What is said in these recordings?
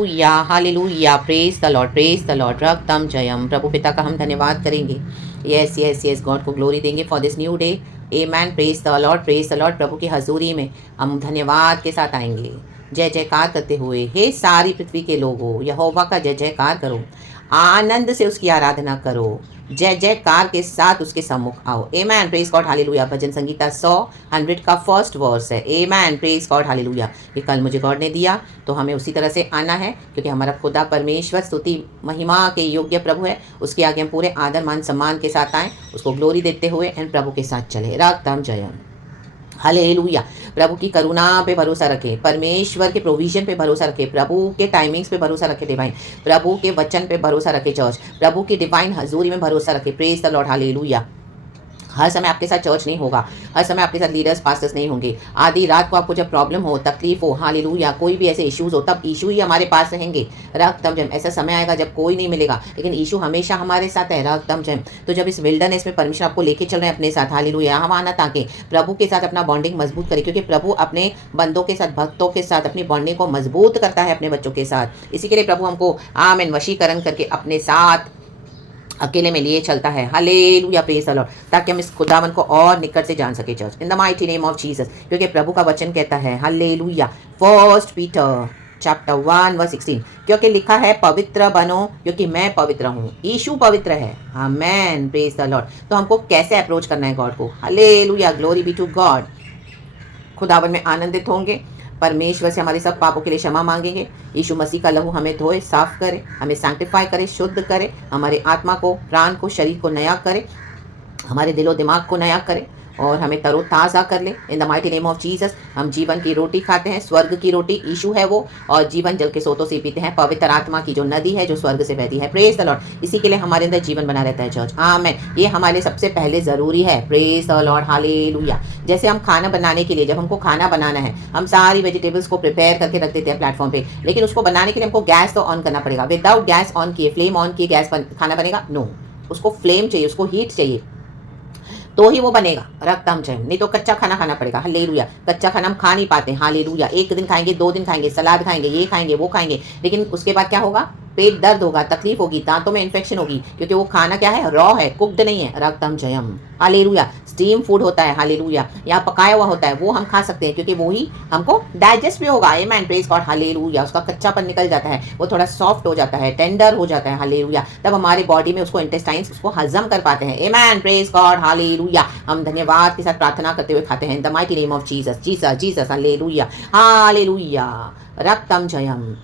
या hallelujah, praise the Lord, रक्तम जयम। प्रभु पिता का हम धन्यवाद करेंगे। यस यस यस, गॉड को ग्लोरी देंगे for this new day. Amen, praise the Lord, praise the Lord. प्रभु की हजूरी में हम धन्यवाद के साथ आएंगे, जय जयकार करते हुए। हे सारी पृथ्वी के लोगों, यहोवा का जय जयकार करो, आनंद से उसकी आराधना करो, जय जयकार के साथ उसके सम्मुख आओ। आमेन, प्रेज गॉड, हालेलुया। भजन संगीता 100 का फर्स्ट वर्स है। Amen, praise God, hallelujah. ये कल मुझे गॉड ने दिया, तो हमें उसी तरह से आना है, क्योंकि हमारा खुदा परमेश्वर स्तुति महिमा के योग्य प्रभु है। उसके आगे हम पूरे आदर मान सम्मान के साथ आएँ, उसको ग्लोरी देते हुए एंड प्रभु के साथ चले। रक्तम जयम, हालेलुया। प्रभु की करुणा पे भरोसा रखें, परमेश्वर के प्रोविजन पे भरोसा रखें, प्रभु के टाइमिंग्स पे भरोसा रखें डिवाइन, प्रभु के वचन पे भरोसा रखें चर्च, प्रभु की डिवाइन हजूरी में भरोसा रखें। Praise the Lord, hallelujah. हर समय आपके साथ चर्च नहीं होगा, हर समय आपके साथ लीडर्स पास्टर्स नहीं होंगे। आधी रात को आपको जब प्रॉब्लम हो, तकलीफ हो, हालेलुया, कोई भी ऐसे इश्यूज हो, तब ईशु ही हमारे पास रहेंगे। रक्तम जम, ऐसा समय आएगा जब कोई नहीं मिलेगा, लेकिन ईशु हमेशा हमारे साथ है। रक्तम जम। तो जब इस विल्डरनेस में परमेश्वर आपको लेके चल रहे हैं अपने साथ, हालेलुया, हम आना ताकि प्रभु के साथ अपना बॉन्डिंग मजबूत करें, क्योंकि प्रभु अपने बंदों के साथ, भक्तों के साथ अपनी बॉन्डिंग को मजबूत करता है अपने बच्चों के साथ। इसी के लिए प्रभु हमको आमेन वशीकरण करके अपने साथ अकेले में लिए चलता है। हालेलुया, प्रेज द लॉर्ड, ताकि हम इस खुदावन को और निकट से जान सके church, in the mighty name of Jesus. क्योंकि प्रभु का वचन कहता है, हालेलुया, 1 पीटर चैप्टर 1 वर्स 16, क्योंकि लिखा है पवित्र बनो क्योंकि मैं पवित्र हूँ। यीशु पवित्र है। Amen, praise the lord. तो हमको कैसे अप्रोच करना है गॉड को? Hallelujah, glory be to God. खुदावन में आनंदित होंगे, परमेश्वर से हमारे सब पापों के लिए क्षमा मांगेंगे। यीशु मसीह का लहू हमें धोए, साफ करे, हमें सैंक्टिफाई करे, शुद्ध करे, हमारे आत्मा को, प्राण को, शरीर को नया करे, हमारे दिलो दिमाग को नया करे और हमें तरोताज़ा कर ले। इन the mighty name of Jesus. हम जीवन की रोटी खाते हैं, स्वर्ग की रोटी यीशु है वो, और जीवन जल के सोतों से पीते हैं, पवित्र आत्मा की जो नदी है जो स्वर्ग से बहती है। Praise the Lord. इसी के लिए हमारे अंदर जीवन बना रहता है चर्च। आमेन। ये हमारे लिए सबसे पहले ज़रूरी है। Praise the Lord, hallelujah. जैसे हम खाना बनाने के लिए, जब हमको खाना बनाना है, हम सारी वेजिटेबल्स को प्रिपेयर करके रख देते हैं प्लेटफॉर्म पे, लेकिन उसको बनाने के लिए हमको गैस तो ऑन करना पड़ेगा। विदाउट गैस ऑन किए, फ्लेम ऑन किए गैस खाना बनेगा? नो, उसको फ्लेम चाहिए, उसको हीट चाहिए, तो ही वो बनेगा। रक्तम जय। नहीं तो कच्चा खाना खाना पड़ेगा। हालेलुया। कच्चा खाना हम खा नहीं पाते। हालेलुया। एक दिन खाएंगे, 2 दिन खाएंगे, सलाद खाएंगे, ये खाएंगे, वो खाएंगे, लेकिन उसके बाद क्या होगा? पेट दर्द होगा, तकलीफ होगी, दांतों में इन्फेक्शन होगी, क्योंकि वो खाना क्या है? रॉ है, कुक्ड नहीं है। रक्तम जयम, हालेलुया। स्टीम फूड होता है, हालेलुया, या पकाया हुआ होता है, वो हम खा सकते हैं, क्योंकि वो ही हमको डाइजेस्ट भी होगा। आमेन, प्रेज गॉड, हालेलुया। उसका कच्चापन निकल जाता है, वो थोड़ा सॉफ्ट हो जाता है, टेंडर हो जाता है, हालेलुया। तब हमारी बॉडी में उसको इंटेस्टाइन्स उसको हजम कर पाते हैं। Amen, praise God, hallelujah. हम धन्यवाद के साथ प्रार्थना करते हुए खाते हैं। In the mighty name of Jesus, Jesus, Jesus, hallelujah, hallelujah. रक्तम जयम।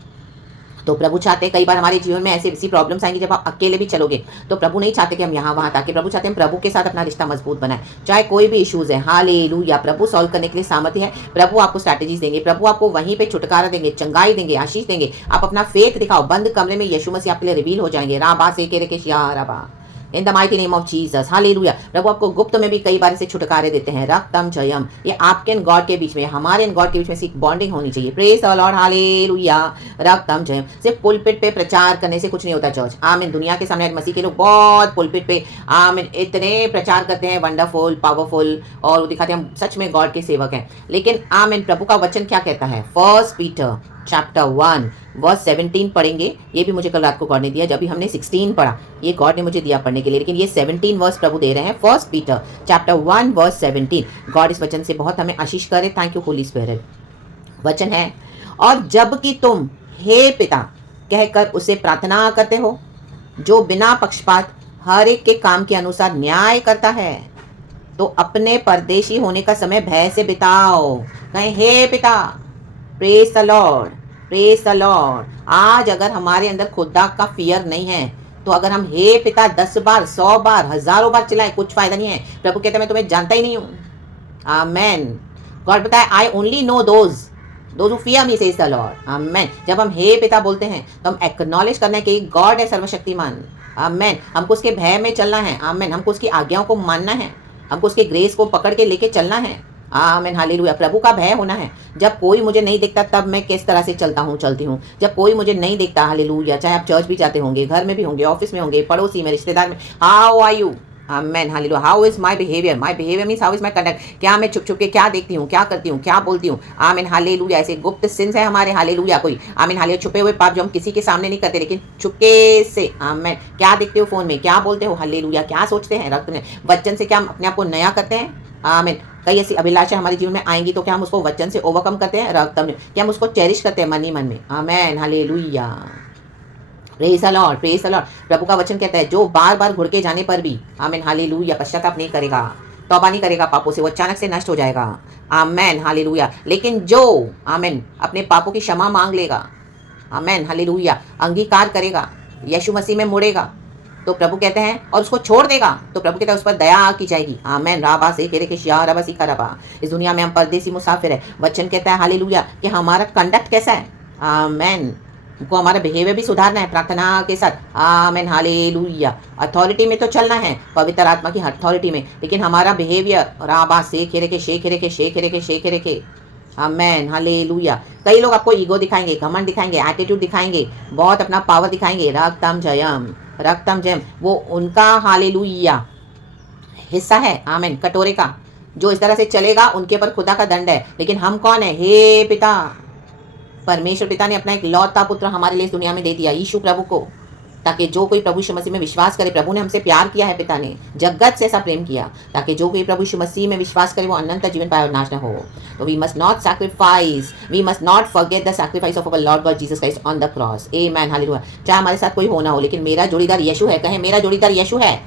तो प्रभु चाहते हैं, कई बार हमारे जीवन में ऐसी प्रॉब्लम्स आएंगी जब आप अकेले भी चलोगे, तो प्रभु नहीं चाहते कि हम यहाँ वहाँ ताकि प्रभु चाहते हैं हम प्रभु के साथ अपना रिश्ता मजबूत बनाए, चाहे कोई भी इश्यूज है। हालेलुया। प्रभु सॉल्व करने के लिए सामर्थ्य है। प्रभु आपको स्ट्रैटेजीज देंगे, प्रभु आपको वहीं पे छुटकारा देंगे, चंगाई देंगे, आशीष देंगे। आप अपना फेथ दिखाओ, बंद कमरे में यीशु मसीह आपके लिए रिवील हो जाएंगे। राबा से के राबा, in the mighty name of Jesus, hallelujah. प्रभु आपको गुप्त में भी कई बार से छुटकारे देते हैं। रक्तम जयम। ये आपके एंड गॉड के बीच में, हमारे एंड गॉड के बीच में एक बॉन्डिंग होनी चाहिए। Praise the Lord, hallelujah. रक्तम जयम। सिर्फ पुलपिट पे प्रचार करने से कुछ नहीं होता चर्च। आमीन। दुनिया के सामने मसीह के लोग बहुत पुलपिट पे आमीन इतने प्रचार करते हैं, वंडरफुल, पावरफुल, और वो दिखाते हैं हम सच में गॉड के सेवक हैं। लेकिन आमीन, प्रभु का वचन क्या कहता है? 1 पीटर चैप्टर 1 वर्स 17 पढ़ेंगे। ये भी मुझे कल रात को गॉड ने दिया, जब भी हमने 16 पढ़ा, ये गॉड ने मुझे दिया पढ़ने के लिए, लेकिन ये 17 वर्स प्रभु दे रहे हैं। 1 पीटर चैप्टर 1 वर्स 17। गॉड इस वचन से बहुत हमें आशीष करे। Thank you holy spirit. वचन है, और जबकि तुम हे पिता कहकर उसे प्रार्थना करते हो, जो बिना पक्षपात हर एक के काम के अनुसार न्याय करता है, तो अपने परदेशी होने का समय भय से बिताओ। कहें, हे पिता। Praise the Lord, praise the Lord. आज अगर हमारे अंदर खुदा का फियर नहीं है, तो अगर हम हे पिता 10 बार, 100 बार, हजारों बार चिल्लाएं, कुछ फायदा नहीं है। प्रभु कहते मैं तुम्हें जानता ही नहीं हूं। आमेन। गॉड बताए, I only know those who fear me, says the Lord. Amen. जब हम हे पिता बोलते हैं, तो हम एक्नॉलेज करना है कि गॉड है सर्वशक्तिमान। आमेन। हमको उसके भय में चलना है। आमेन। हमको उसकी आज्ञाओं को मानना है, हमको उसके ग्रेस को पकड़ के लेके चलना है। आमीन, हालेलुया। प्रभु का भय होना है। जब कोई मुझे नहीं देखता, तब मैं किस तरह से चलता हूँ, चलती हूँ। जब कोई मुझे नहीं देखता, हालेलुया, चाहे आप चर्च भी जाते होंगे, घर में भी होंगे, ऑफिस में होंगे, पड़ोसी में, रिश्तेदार में, how are you? Amen hallelujah. How is my behaviour? My behaviour means how is my conduct? क्या मैं छुप छुप के क्या देखती हूँ, क्या करती हूँ, क्या बोलती हूँ? आमीन हालेलुया। ऐसे गुप्त सिंस है हमारे, हालेलुया कोई, आमीन हालेलुया, छुपे हुए पाप जो हम किसी के सामने नहीं करते लेकिन चुपके से, आमीन। क्या देखते हो फोन में, क्या बोलते हो, हालेलुया, क्या सोचते हैं रक्त में, वचन से क्या हम अपने आप को नया करते हैं? आमीन। कई ऐसी अभिलाषा हमारे जीवन में आएंगी तो क्या हम उसको वचन से ओवरकम करते हैं? रक्त में क्या हम उसको चेरिश करते हैं मन ही मन में? आमीन hallelujah. Praise the Lord, praise the Lord. प्रभु का वचन कहता है जो बार बार घुड़ के जाने पर भी, आमीन हालेलुया, पश्चाताप नहीं करेगा, तौबा नहीं करेगा पापों से, वो अचानक से नष्ट हो जाएगा। आमीन हालेलुया। लेकिन जो, आमीन, अपने पापों की क्षमा मांग लेगा, आमीन हालेलुया, अंगीकार करेगा, यीशु मसीह में मुड़ेगा, तो प्रभु कहते हैं, और उसको छोड़ देगा तो प्रभु कहते हैं उस पर दया की जाएगी। आमीन। राबा से केरे के शिया रबा सी करबा। इस दुनिया में हम परदेसी मुसाफिर है। वचन कहता है हालेलुया कि हमारा कंडक्ट कैसा है? आमीन। को हमारा बिहेवियर भी सुधारना है प्रार्थना के साथ। आमीन हालेलुया। अथॉरिटी में तो चलना है, पवित्र आत्मा की अथॉरिटी में, लेकिन हमारा बिहेवियर राबा से खेरे के शे खेरे के शे खेरे के शे खेरे के, आमेन हालेलुया। कई लोग आपको ईगो दिखाएंगे, घमंड दिखाएंगे, एटीट्यूड दिखाएंगे, बहुत अपना पावर दिखाएंगे, रक्तम जयम, रक्तम जयम, वो उनका हालेलुया हिस्सा है, आमेन, कटोरे का। जो इस तरह से चलेगा उनके ऊपर खुदा का दंड है। लेकिन हम कौन है? हे पिता, परमेश्वर पिता ने अपना एक लौता पुत्र हमारे लिए इस दुनिया में दे दिया, यीशु प्रभु को, ताकि जो कोई प्रभु यीशु मसीह में विश्वास करे, प्रभु ने हमसे प्यार किया है, पिता ने जगत से ऐसा प्रेम किया, ताकि जो कोई प्रभु यीशु मसीह में विश्वास करे वो अनंत जीवन पाए और नाश न हो। तो we must not sacrifice, we must not forget the sacrifice of our lord God Jesus Christ on the cross. Amen hallelujah. चाहे हमारे साथ कोई होना हो, लेकिन मेरा जोड़ीदार यीशु है। कहें मेरा जोड़ीदार यीशु है।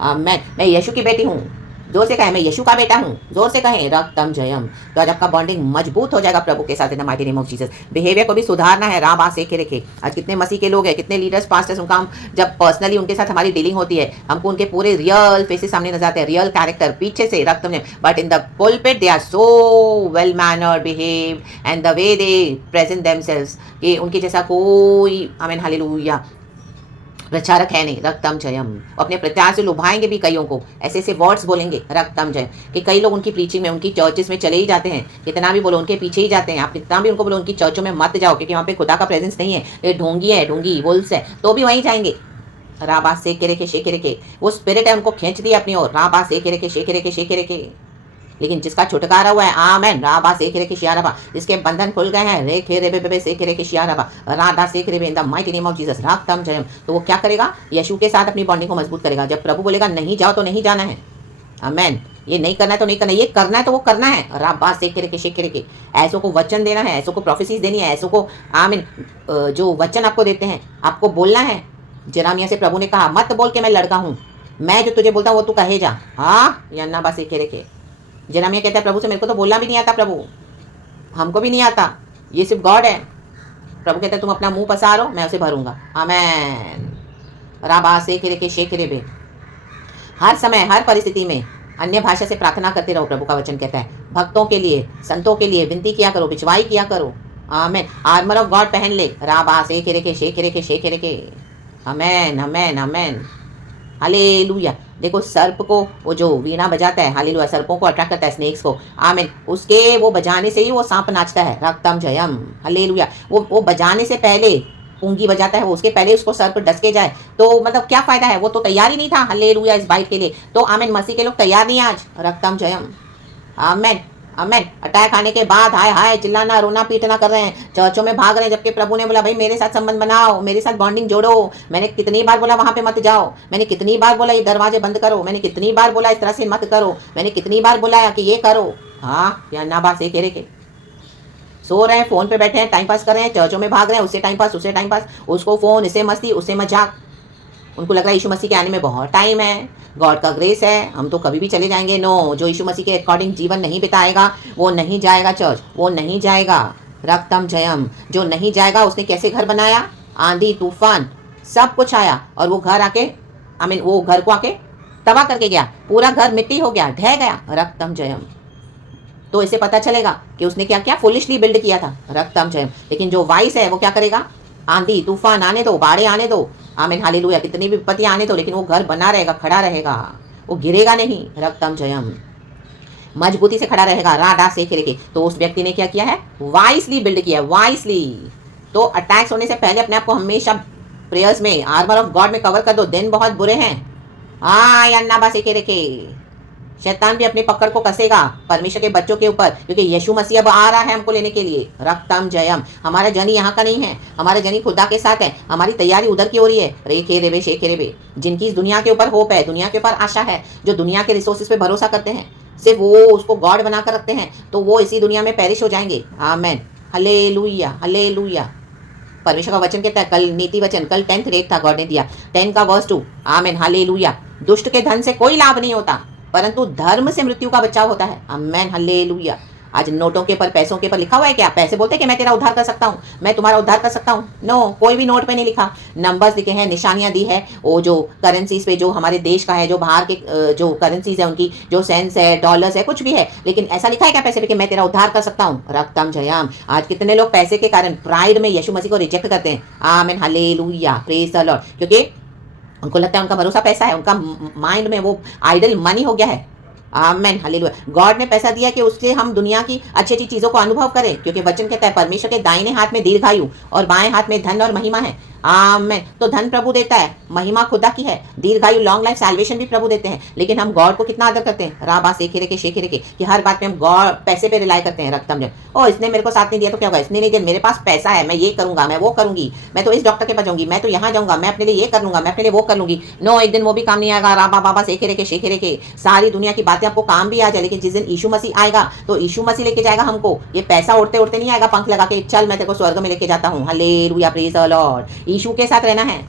मैं यीशु की बेटी हूँ। जोर से कहें मैं यीशु का बेटा हूँ। जोर से कहें रक्तम जयम। तो आज आपका बॉन्डिंग मजबूत हो जाएगा प्रभु के साथ इन the mighty name of Jesus. Behaviour को भी सुधारना है, राबा से के रखे। आज कितने मसीह के लोग हैं, कितने लीडर्स पास्टर्स, उनका हम जब पर्सनली उनके साथ हमारी डीलिंग होती है, हमको उनके पूरे रियल फेसेस सामने नजर आते हैं, रियल कैरेक्टर पीछे से रक्तम जयम, but in the pulpit they are so well mannered, behave and the way they present themselves, कि उनके जैसा कोई, आमीन हालेलुया, प्रचारक है नहीं। रक्तम जयम। अपने प्रत्यार से लुभाएंगे भी कईयों को, ऐसे ऐसे वर्ड्स बोलेंगे रक्तम जयम, कि कई लोग उनकी प्रीचिंग में, उनकी चर्चेस में चले ही जाते हैं, कितना भी बोलो उनके पीछे ही जाते हैं। आप कितना भी उनको बोलो उनकी चर्चों में मत जाओ, क्योंकि वहाँ पे खुदा का प्रेजेंस नहीं है, ये ढोंगी है, ढोंगी वुल्स है, तो भी वहीं जाएंगे। राबा से के रेखे शे के रेखे, वो स्पिरिट है उनको खींच दिया अपनी ओर, राबा से के रेखे शे के रेखे शे के रेखे। लेकिन जिसका छुटकारा हुआ है, आमेन, राबा से के रेखे शियारबा, जिसके बंधन खुल गए हैं, रेखे रे बे से के रेखे शियारबा, राधा से के रे in the mighty name of Jesus, रक्तम जयम। तो वो क्या करेगा? यीशु के साथ अपनी बॉन्डिंग को मजबूत करेगा। जब प्रभु बोलेगा नहीं जाओ तो नहीं जाना है, आमेन, ये नहीं करना है तो नहीं करना, ये करना है तो वो करना है, राबा से के रेखे शे के रेखे। ऐसों को वचन देना है, ऐसों को प्रोफेसीज देनी है, ऐसों को, आमीन, जो वचन आपको देते हैं आपको बोलना है। जरामिया से प्रभु ने कहा मत बोल के मैं लड़का हूँ, मैं जो तुझे बोलता हूँ वो तू कहे जा। हाँ, या ना बस के रेखे। जरामिया कहता है प्रभु से मेरे को तो बोलना भी नहीं आता, प्रभु हमको भी नहीं आता, ये सिर्फ गॉड है। प्रभु कहता है तुम अपना मुंह पसारो, मैं उसे भरूंगा। आमेन। राबा से के शेखरे बे। हर समय हर परिस्थिति में अन्य भाषा से प्रार्थना करते रहो, प्रभु का वचन कहता है। भक्तों के लिए, संतों के लिए विनती किया करो, बिचवाई किया करो। आमेन। आर्मर ऑफ गॉड पहन ले, राबा से के शेखरे के। आमेन, आमेन, आमेन, हालेलुया। देखो सर्प को, वो जो वीणा बजाता है, हालेलुया, सर्पों को अट्रैक्ट करता है, स्नेक्स को, आमीन, उसके वो बजाने से ही वो सांप नाचता है, रक्तम जयम, हालेलुया। वो बजाने से पहले पूंगी बजाता है, वो उसके पहले उसको सर्प डस के जाए तो मतलब क्या फायदा है? वो तो तैयार ही नहीं था, हालेलुया, इस बाइट के लिए। तो आमीन, मसीह के लोग तैयार नहीं आज, रक्तम जयम, आमीन, आमीन। अटैक आने के बाद हाय हाय चिल्लाना, रोना पीटना कर रहे हैं, चर्चों में भाग रहे हैं, जबकि प्रभु ने बोला भाई मेरे साथ संबंध बनाओ, मेरे साथ बॉन्डिंग जोड़ो। मैंने कितनी बार बोला वहां पे मत जाओ, मैंने कितनी बार बोला ये दरवाजे बंद करो, मैंने कितनी बार बोला इस तरह से मत करो, मैंने कितनी बार बोला कि ये करो। हाँ, या ना बात से कह रहे के सो रहे हैं, फोन पे बैठे हैं, टाइम पास कर रहे हैं, चर्चों में भाग रहे हैं, उससे टाइम पास, उससे टाइम पास, उसको फोन, इससे मस्ती, उससे मजाक। उनको लग रहा है यीशु मसीह के आने में बहुत टाइम है, गॉड का ग्रेस है, हम तो कभी भी चले जाएंगे। नो, जो यीशु मसीह के अकॉर्डिंग जीवन नहीं बिताएगा वो नहीं जाएगा चर्च, वो नहीं जाएगा, रक्तम जयम। जो नहीं जाएगा उसने कैसे घर बनाया? आंधी तूफान सब कुछ आया और वो घर आके, आमीन, वो घर को आके तबाह करके गया, पूरा घर मिट्टी हो गया, ढह गया, रक्तम जयम। तो इसे पता चलेगा कि उसने क्या क्या फुलिशली बिल्ड किया था, रक्तम जयम। लेकिन जो वाइस है वो क्या करेगा? आंधी तूफान आने दो, बाढ़े आने दो, आमीन हालेलुया, कितनी भी विपत्तियां आने दो, लेकिन वो घर बना रहेगा, खड़ा रहेगा, वो गिरेगा नहीं, रक्तम जयम, मजबूती से खड़ा रहेगा, राडा से के। तो उस व्यक्ति ने क्या किया है? वाइसली बिल्ड किया, वाइसली। तो अटैक्स होने से पहले अपने आप को हमेशा प्रेयर्स में, आर्मर ऑफ गॉड में कवर कर दो। दिन बहुत बुरे हैं, अन्ना बा सेके रेखे। शैतान भी अपनी पकड़ को कसेगा परमेश्वर के बच्चों के ऊपर, क्योंकि यीशु मसीह अब आ रहा है हमको लेने के लिए। रक्तम जयम। हमारा जनी यहाँ का नहीं है, हमारा जनी खुदा के साथ है, हमारी तैयारी उधर की हो रही है। रेखे रेबे शेखे रेबे। जिनकी इस दुनिया के ऊपर होप है, दुनिया के ऊपर आशा है, जो दुनिया के रिसोर्सेज पे भरोसा करते हैं, सिर्फ वो उसको गॉड बनाकर रखते हैं, तो वो इसी दुनिया में पेरिश हो जाएंगे। आमेन, हालेलुया, हालेलुया। परमेश्वर का वचन कहता है, कल नीति वचन, कल 10th डेट था, गॉड ने दिया 10 का वर्स 2। आमेन, हालेलुया। दुष्ट के धन से कोई लाभ नहीं होता, परंतु धर्म से मृत्यु का बचाव होता है। आमेन, हालेलुया। आज नोटों के ऊपर, पैसों के ऊपर लिखा हुआ है क्या? पैसे बोलते हैं कि मैं तेरा उद्धार कर सकता हूँ, मैं तुम्हारा उद्धार कर सकता हूँ। नो, कोई भी नोट पे नहीं लिखा। नंबर्स लिखे हैं, निशानियां दी है, वो जो करेंसीज पे, जो हमारे देश का है, जो बाहर के जो करेंसीज है उनकी, जो सेंस है, डॉलर्स है, कुछ भी है, लेकिन ऐसा लिखा है क्या पैसे पे कि मैं तेरा उद्धार कर सकता हूँ? रक्तम जयाम। आज कितने लोग पैसे के कारण, प्राइड में यीशु मसीह को रिजेक्ट करते हैं। आमीन, हालेलुया, प्रेज द लॉर्ड। क्योंकि उनको लगता है उनका भरोसा पैसा है, उनका माइंड में वो आइडल मनी हो गया है। आमेन, हालेलुया। गॉड ने पैसा दिया कि उससे हम दुनिया की अच्छी अच्छी चीजों को अनुभव करें, क्योंकि वचन कहता है परमेश्वर के दाहिने हाथ में दीर्घायु और बाएं हाथ में धन और महिमा है। आमेन। तो धन प्रभु देता है, महिमा खुदा की है, दीर्घायु, लॉन्ग लाइफ, सैल्वेशन भी प्रभु देते हैं। लेकिन हम गॉड को कितना आदर करते हैं, राबा शेखे रेखे, कि हर बात में हम गॉड पैसे पे रिलाई करते हैं। रक्तम जब, ओ इसने मेरे को साथ नहीं दिया तो क्या होगा, इसने नहीं दिया, मेरे पास पैसा है, मैं ये करूंगा, मैं वो करूंगी, मैं तो इस डॉक्टर के पास जाऊंगी, मैं तो यहाँ जाऊंगा, मैं अपने लिए ये कर लूंगा, मैं अपने लिए वो कर लूंगी। नो, एक दिन वो भी काम नहीं आएगा। राबा बाबा शेखे रेखे। सारी दुनिया की बातें आपको काम भी आ जाए, लेकिन जिस दिन यीशु मसीह आएगा तो यीशु मसीह लेके जाएगा हमको। ये पैसा उड़ते उड़ते नहीं आएगा, पंख लगा के चल मैं तेरे को स्वर्ग में लेके जाता हूँ। Hallelujah, praise the Lord. यीशु के साथ रहना है।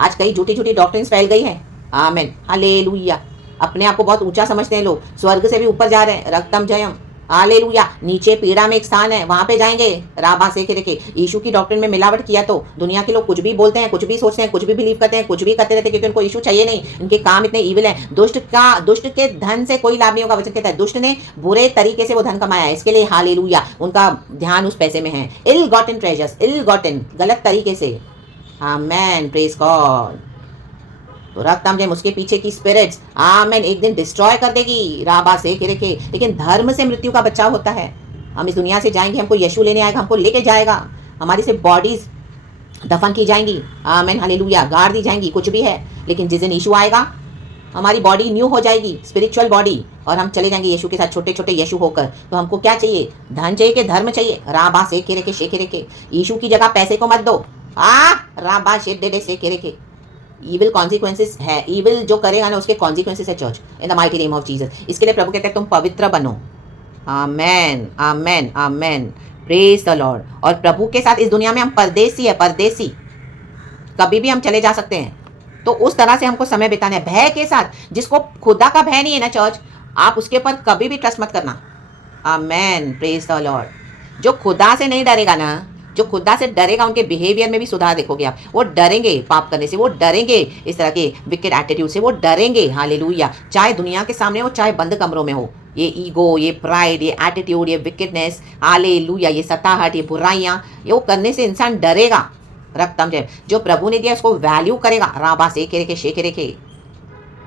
आज कई झूठी झूठी डॉक्ट्रिन्स फैल गई है। आमीन, हालेलुया। अपने आप को बहुत ऊंचा समझते हैं लोग, स्वर्ग से भी ऊपर जा रहे हैं। रक्तम जयम, हालेलुया। नीचे पीड़ा में एक स्थान है, वहां पे जाएंगे। राबा सेखे रेखे। यीशु की डॉक्ट्रिन में मिलावट किया तो दुनिया के लोग कुछ भी बोलते हैं, कुछ भी सोचते हैं, कुछ भी बिलीव करते हैं, कुछ भी करते रहते हैं, क्योंकि उनको यीशु चाहिए नहीं। इनके काम इतने ईविल हैं। दुष्ट के धन से कोई लाभ नहीं होगा। वचन कहता है दुष्ट ने बुरे तरीके से वो धन कमाया है, इसके लिए हालेलुया उनका ध्यान उस पैसे में है। इल गॉटन ट्रेजर्स, इल गॉटन, गलत तरीके से। आमेन, प्रेज गॉड। तो रक्तम जय, उसके पीछे की स्पिरिट्स आमेन एक दिन डिस्ट्रॉय कर देगी। राबा से रखे। लेकिन धर्म से मृत्यु का बचाव होता है। हम इस दुनिया से जाएंगे, हमको यीशु लेने आएगा, हमको लेके जाएगा, हमारी से बॉडीज दफन की जाएंगी। आमेन, हालेलुया, गाड़ दी जाएंगी, कुछ भी है। लेकिन जिस दिन यीशु आएगा हमारी बॉडी न्यू हो जाएगी, स्पिरिचुअल बॉडी, और हम चले जाएंगे यीशु के साथ, छोटे छोटे यीशु होकर। तो हमको क्या चाहिए? धन चाहिए कि धर्म चाहिए? राबा से रेखे। यीशु की जगह पैसे को मत दो। राबा से रेखे। ईविल कॉन्सिक्वेंसेस है, ईविल जो करेगा ना उसके कॉन्सिक्वेंसेस है church, in the mighty name of Jesus. इसके लिए प्रभु कहते हैं तुम पवित्र बनो। आमेन, आमेन, आमेन, प्रेज द लॉर्ड। और प्रभु के साथ इस दुनिया में हम परदेसी है, परदेसी, कभी भी हम चले जा सकते हैं। तो उस तरह से हमको समय बिताना है, भय के साथ। जिसको खुदा का भय नहीं है ना चर्च, आप उसके ऊपर कभी भी ट्रस्ट मत करना। आमेन, प्रेज द लॉर्ड। जो खुदा से नहीं डरेगा ना, जो खुदा से डरेगा, उनके बिहेवियर में भी सुधार देखोगे आप। वो डरेंगे पाप करने से, वो डरेंगे इस तरह के विकेट एटीट्यूड से, वो डरेंगे। हालेलुया। चाहे दुनिया के सामने हो, चाहे बंद कमरों में हो, ये ईगो, ये प्राइड, ये एटीट्यूड, ये विकेटनेस, हालेलुया, ये सताहट, ये बुराइयाँ, ये वो करने से इंसान डरेगा। रक्तम जय। जो प्रभु ने दिया उसको वैल्यू करेगा। राबा शेखे रेखे।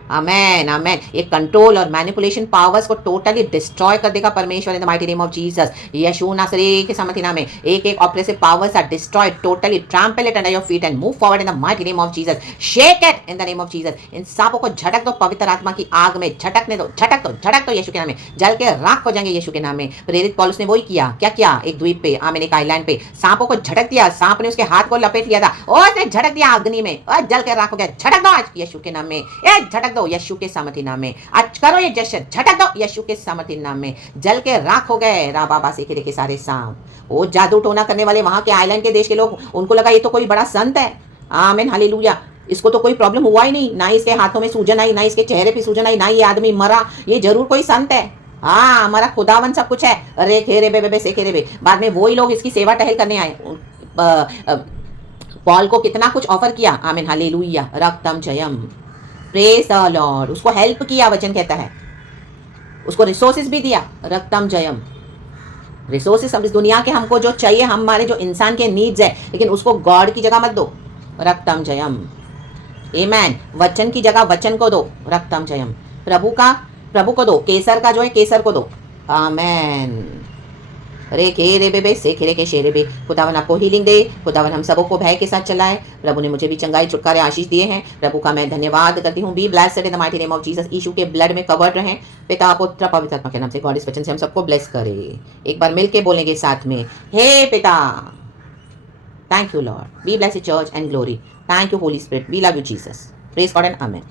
आमेन, आमेन। ये कंट्रोल और मैनिपुलेशन पावर्स को टोटली डिस्ट्रॉय कर देगा परमेश्वर in the mighty name of Jesus. यीशु नासरी के सामर्थ्य नाम में एक एक oppressive powers are destroyed totally. Trample it under your feet and move forward in the mighty name of Jesus. Shake it in the name of Jesus. इन सांपों को झटक दो पवित्र आत्मा की आग में, झटकने दो, झटक दो यीशु के नाम में। जल के राख हो जाएंगे यीशु के नाम में। प्रेरित पौलुस ने वही किया। क्या किया? एक द्वीप पे, आमीन, एक आइलैंड पे सांपों को झटक दिया। सांप ने उसके हाथ को लपेट लिया था और उसने झटक दिया अग्नि में और जल के राख हो गया। झटक दो आज यीशु के नाम में, झटक दो यीशु के सामर्थ्य नाम में। आज करो ये जश्न, झटक दो यीशु के सामर्थ्य नाम में। जल के राख हो गए। राबा सेखे के सारे सांप, वो जादू टोना करने वाले वहां के आइलैंड के देश के लोग, उनको लगा ये तो कोई बड़ा संत है। आमीन, हालेलुया, इसको तो कोई प्रॉब्लम हुआ ही नहीं, ना इसके हाथों में सूजन आई, ना इसके चेहरे पे सूजन आई, ना ये आदमी मरा, ये जरूर कोई संत है। हाँ, हमारा खुदावन सब कुछ है। अरे खेरे बे सेखे रे। बाद में वही लोग इसकी सेवा टहल करने आए। पॉल को कितना कुछ ऑफर किया। आमीन, हालेलुया, रक्तम जयम, प्रेज द लॉर्ड। उसको हेल्प किया, वचन कहता है, उसको रिसोर्सेज भी दिया। रक्तम जयम, रिसोर्सेज इस दुनिया के हमको जो चाहिए, हमारे जो इंसान के नीड्स है, लेकिन उसको गॉड की जगह मत दो। रक्तम जयम, आमेन। वचन की जगह वचन को दो। रक्तम जयम। प्रभु को दो, केसर का जो है केसर को दो। आमेन। रे के रे बेबे से खे रे के शेरे बे। खुदावन आपको हीलिंग दे, खुदावन हम सबों को भय के साथ चलाए। प्रभु ने मुझे भी चंगाई छुटकारे आशीष दिए हैं, प्रभु का मैं धन्यवाद करती हूँ। Be blessed in the mighty name of Jesus. यीशु के ब्लड में कवर्ड रहें, पिता पुत्र पवित्र आत्मा के नाम से। गॉड इस वचन से हम सबको ब्लेस करे। एक बार मिलके बोलेंगे साथ में, हे पिता। Thank you lord, be blessed church and glory. Thank you holy spirit, we love you Jesus. Praise God and amen.